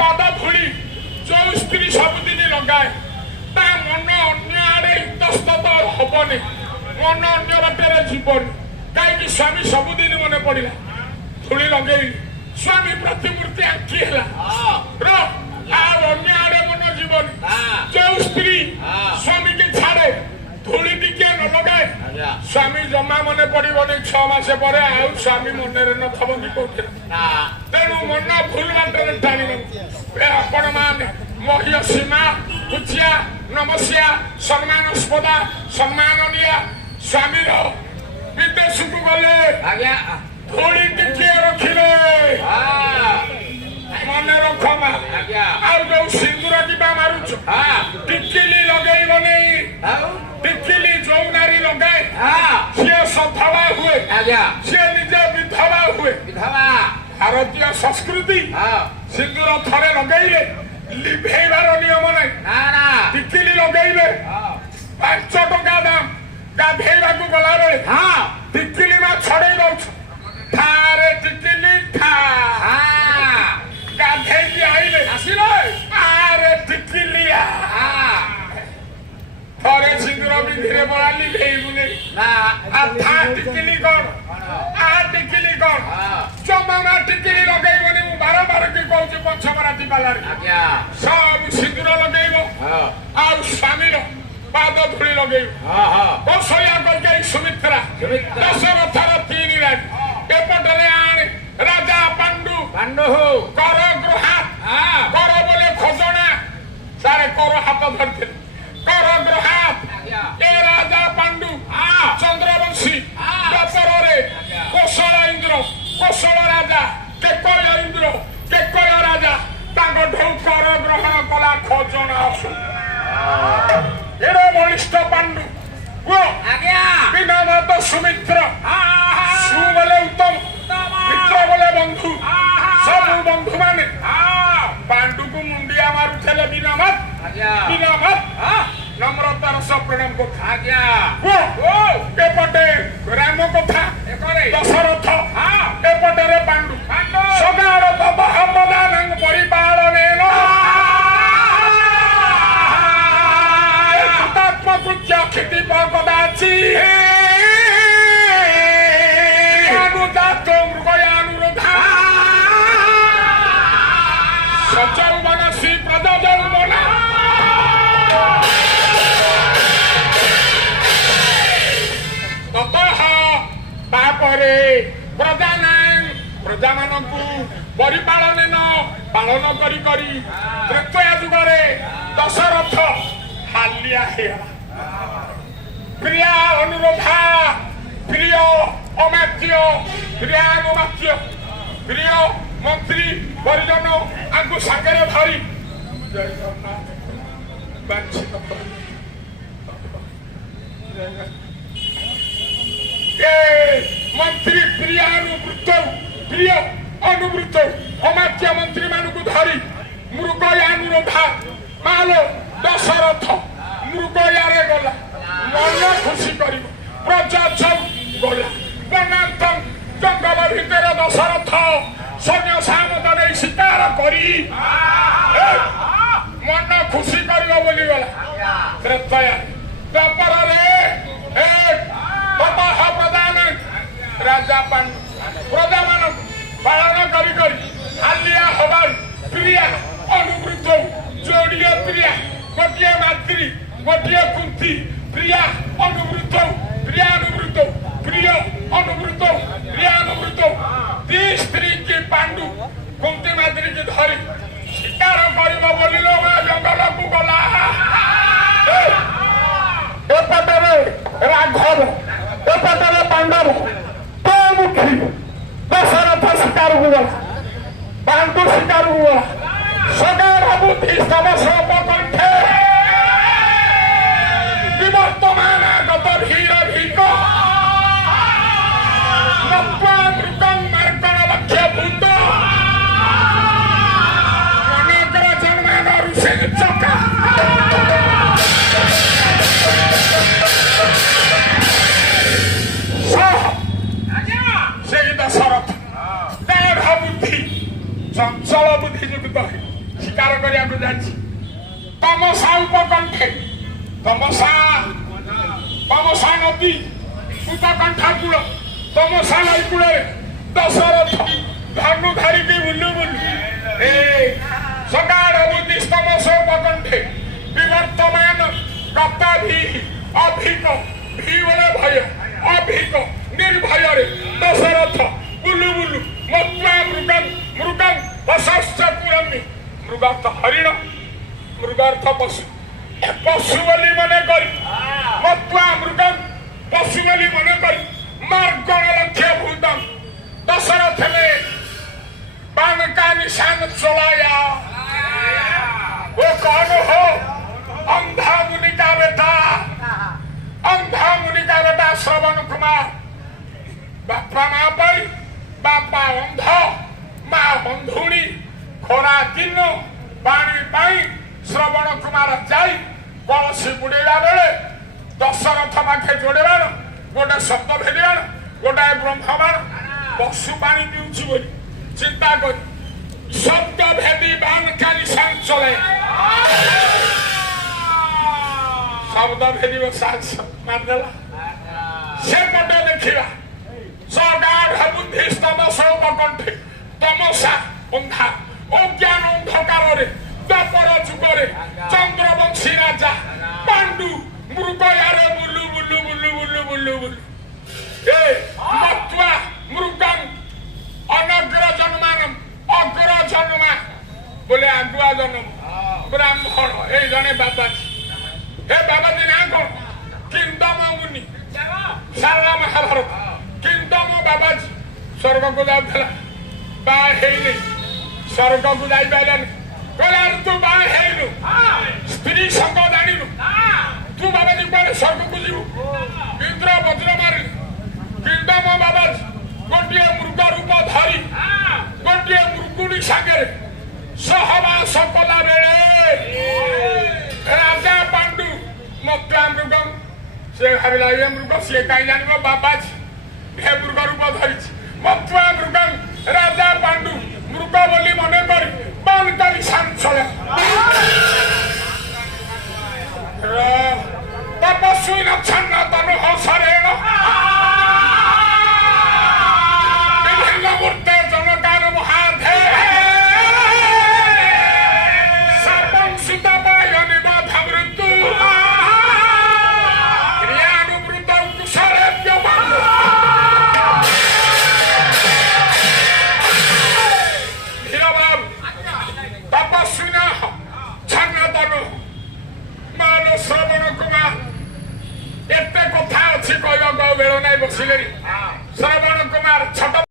ପାଦ ଧୂଳି ଯୋଉ ସ୍ତ୍ରୀ ସବୁଦିନ ଲଗାଏ ତା ମନ ଅନ୍ୟ ଆଡେ ଇତସ୍ତତ ହବନି, ମନ ଅନ୍ୟ ବାଟରେ ଯିବନି। କାହିଁକି ସ୍ୱାମୀ ସବୁଦିନ ମନେ ପଡିଲା, ଧୂଳି ଲଗେଇଲି, ସ୍ୱାମୀ ପ୍ରତିମୂର୍ତ୍ତି ଆଙ୍କି ହେଲା, ଆଉ ଅନ୍ୟ ଆଡେ ମନ ଯିବନି। ଯୋଉ ସ୍ତ୍ରୀ ସ୍ୱାମୀକି ଛାଡେ, ଧୂଳି ଟିକେ ନ ଲଗାଏ, ସ୍ୱାମୀ ଜମା ମନେ ପଡିବନି। 6 ମାସ ପରେ ଆଉ ସ୍ୱାମୀ ମନରେ ନଥବ କି କୋଉଠି। ତେଣୁ ମନ ଭୁଲ ବାଟରେ ଟାଣିବ। ଆପଣ ମାନେ ମହିଷୀମା ପୂଜ୍ୟା ନମସ୍ୟା ସମ୍ମାନସ୍ପଦା ସମ୍ମାନନୀୟ ସ୍ୱାମୀର ବିଦେଶକୁ ଗଲେ ଧୂଳି ଟିକେ ରଖିଲେ ମନେ ରଖ ମା। ଆଉ ଯୋଉ ସିନ୍ଦୁର ଯିବା ମାରୁଛ ଟିକିଲି ଲଗେଇବନି। ଟିକିଲି ଯୋଉ ନାରୀ ଲଗାଏ ସିଏ ସଧବା ହୁଏ, ସିଏ ନିଜେ ବିଧବା ହୁଏ। ଭାରତୀୟ ସଂସ୍କୃତି ସିନ୍ଦୁର ଥରେ ଲଗେଇଲେ ଲିଭେଇବାର ନିୟମ ନାହିଁ। ଟିକିଲି ଲଗେଇଲେ 5 ଟଙ୍କା ଦାମ। ଗାଧେଇବାକୁ ଗଲାବେଳେ ଟିକିଲି ମା ଛଡେଇ ଦଉଛ, ଠାରେ ଟିକିଲି ଗାଧେଇକି ଆଇଲେ ଆସିଲେ ଆରେ ଟିକିଲିଆ। ଥରେ ସିନ୍ଦୁର ବିଧିରେ ବଳା ଲିଭେଇବୁନି। ଟିକିଲି କଣ ଟିକିଲି କଣ ଜମା ଟିକିଲି ଲଗେଇବନି। ମୁଁ ବାରମ୍ବାର କି କହୁଛି ପଛମରାତି ବାଲାରେ ସବୁ ସିନ୍ଦୁର ଲଗେଇବ ଆଉ ସ୍ୱାମୀର ପାଦ ଧୂଳି ଲଗେଇବ। କୌଶଳିଆ କରିକି ସୁମିତ୍ରା ଦଶରଥର 3 ରାଣୀ ଏପଟରେ ଆଣେ ରାଜା ପାଣ୍ଡୁ କର ଗୃହାତ। କର ବୋଲେ ଖୋଜଣା, ସାରେ କର ହାତ ଧରିଥିଲେ। କର ଗୃହାତ ଏ ରାଜା ପାଣ୍ଡୁ ଚନ୍ଦ୍ରବଂଶୀ ଦଶରରେ କୋଶଳ ଇନ୍ଦ୍ର, କୋଶଳ ରାଜା କେକୟ ଇନ୍ଦ୍ର, କେକୟ ରାଜା ତାଙ୍କଠୁ କର ଗ୍ରହଣ କଲା ଖୋଜଣା। ଏଡ଼େ ବଳିଷ୍ଠ ପାଣ୍ଡୁ ବିନା ମତ ସୁମିତ୍ର। ସୁ ବୋଲେ ଉତ୍ତମ, ମିତ୍ର ବୋଲେ ବନ୍ଧୁ। ସବୁ ବନ୍ଧୁ ମାନେ ପାଣ୍ଡୁକୁ ମୁଣ୍ଡିଆ ମାରୁଥିଲେ ବିନା ମତ ନମ୍ରତାର ସହ ପ୍ରଣାମ କଥା। ଏପଟେ ରାମ କଥା ଦଶରଥ, ଏପଟରେ ପାଣ୍ଡୁ ସଦାରଥ ମହମ୍ମଦାନଙ୍କ ପରିପାଳନେନ କ୍ଷତି କଦାଚି ମୃଗୟାନୁରୋଧା ସଚୌବନ ଶ୍ରୀ ପ୍ରଯୌବନା। ତାପରେ ପ୍ରଜାମାନଙ୍କୁ ପରିପାଳନେନ ପାଳନ କରି କରି ତ୍ରେତୟା ଯୁଗରେ ଦଶରଥ ହାଲିଆ ହେଇଗଲା। ପ୍ରିୟା ଅନୁରୋଧା, ପ୍ରିୟ ଅମାତ୍ୟ, ପ୍ରିୟାନୁମାତ୍ୟ, ପ୍ରିୟ ମନ୍ତ୍ରୀ ପରିଜନ ଆଙ୍କୁ ସାଙ୍ଗରେ ଧରି ମନ୍ତ୍ରୀ ପ୍ରିୟାନୁବୃତ୍ତ, ପ୍ରିୟ ଅନୁବୃତ୍ତ ଅମାତ୍ୟ ମନ୍ତ୍ରୀ ମାନଙ୍କୁ ଧରି ମୃଗୟାନୁରୋଧା ମାଲୋ ଦଶରଥ ମୃଗୟାରେ ଗଲା। ମନ ଖୁସି କରିବ ପ୍ରଜା ଗଲା ବନାନ୍ତ ଜଙ୍ଗଲ ଭିତରେ ଦଶରଥ ସୈନ୍ୟ ସାମନ୍ତ ନେଇ ଶିକାର କରି ମନ ଖୁସି କରିବ ବୋଲି ଗଲା। ତ୍ରେତୟା ଦ୍ୱାପରରେ ପ୍ରଦାନ ରାଜା ପାଣ୍ଡୁ ପ୍ରଜାମାନଙ୍କୁ ପାଳନ କରି କରି ହାଲିଆ ହବାରୁ ପ୍ରିୟା ଅନୁବୃତ୍ତ ଯୋଡ଼ିଏ ପ୍ରିୟା, ଗୋଟିଏ ମାତୃ, ଗୋଟିଏ କୁନ୍ତୀ, ପ୍ରିୟା ଅନୁବୃତ୍ତ, ପ୍ରିୟାନୁବୃତ୍ତ, ପ୍ରିୟ ଅନୁବୃତ୍ତ, ପ୍ରିୟାନୁବୃତ୍ତ 2 ସ୍ତ୍ରୀ କି ପାଣ୍ଡୁ କୁନ୍ତୀ ମାତୃ କି ଧରି ଶିକାର କରିବ ବୋଲି ଜଙ୍ଗଲକୁ ଗଲା। ଏପଟରେ ରାଘବ, ଏପଟରେ ପାଣ୍ଡବ, ତୋମୁଖୀ ଦଶରଥ ଶିକାରକୁ ଗଲା, ପାଣ୍ଡୁ ଶିକାରକୁ ଗଲା। ସଦାର ବୁଦ୍ଧି ସମସ୍ତ କଣ୍ଠେ ବିବର୍ତ୍ତମାନ ଗତ ଧୀର ଭିକ ମୃଗଂ ମାର୍ଗଣ ଲକ୍ଷ୍ୟ ଭୂତ ମନେକର ଜନ୍ମାନ ଋଷି ଚକା ତମସା ନଦୀ କଣ୍ଠା କୂଳ ତମସା ନଈ କୂଳରେ ଦଶରଥ ଧନୁ ଧରିକି ବୁଲୁ ବୁଲୁ ସକାଳ ବୁଦ୍ଧି ତମସ ଉପକଣ୍ଠେ ବିବର୍ତ୍ତମାନ ଗତାଭି ଅଭିକ ଭି ବଳେ ଭୟ ଅଭିକ ନିର୍ଭୟରେ ଦଶରଥ ବୁଲୁ ବୁଲୁ ମତ୍ୱା ମୃଗଂ ମୃଗଂ ବସଶ୍ଚ କୁରମି ମୃଗାର୍ଥ ହରିଣ ମୃଗାର୍ଥ ପଶୁ ପଶୁ ବୋଲି ମନେ କରି ମତ୍ୱା ମୃଗଂ ପଶୁ ବୋଲି ମନେ କରି ମାର୍ଗଣ ଲକ୍ଷ୍ୟ ଭୂତಂ दशरथ ने बाण का निशान चलाया वो कौन हो अंधा मुनि का बेटा श्रवण कुमार बापा माँ पाई बापा अंध माँ बंधुणी खरा दिन पानी पाई श्रवण कुमार जाई कलसी बुड़ेला बेले दशरथ पाखे जोड़ेबार गोटे शब्द भेदिबार गोटाए ब्रह्मबाण पशु पानी पिउछु बोली चिंता कर शब्द भेदी बाण का निशान चले शब्द भेदी साहस मारदेला से पटे देखिबा सगाढ़ बुद्धि तमस उपकंठे तमसा अंधा अज्ञान अंधकार द्वापर जुगरे चंद्रवंशी राजा पांडु मृगयारे बुलु बुलु बुलु बुलु बुलु बुलु ए मत्वा मृगं अनग्र जन्मानम अग्र जन्मा बोले आगुआ जन्म ब्राह्मण ए जने बाबाजी हे बाबाजी ना कौन किंदम मुनि सारा महाभारत किंदम बाबाजी स्वर्ग को जाऊला बा हेनी स्वर्ग को जाई पाइलानी कहला तू बा हेनु स्त्री संग जानिनु तू बाबाजी कौन स्वर्ग को जीवु इंद्र वज्र मारे किंदम बाबाजी गोटे मृग रूप धरी गोटे मृगुणी सागर सहवास कला बेले राजा पांडु मत्वा मृगम से भाविला ये मृग सी कहीं जान बाबाजी हे मृग रूप धरी मत्वा मृगम राजा पांडु मृग बोली मन कर बाण करी सांसले तपस्वी नक्षन्न तनु हसरेण मूर्ते जनकार महाधे सर्वं सुतपाय निबध मृत्यु क्रियानुवृत कुशलेभ्य धीरबाबु तपस्विन छन्नतनु मान श्रवण कुमार एते कथा अच्छी कहवा बेल नाई बसिले श्रवण कुमार छोट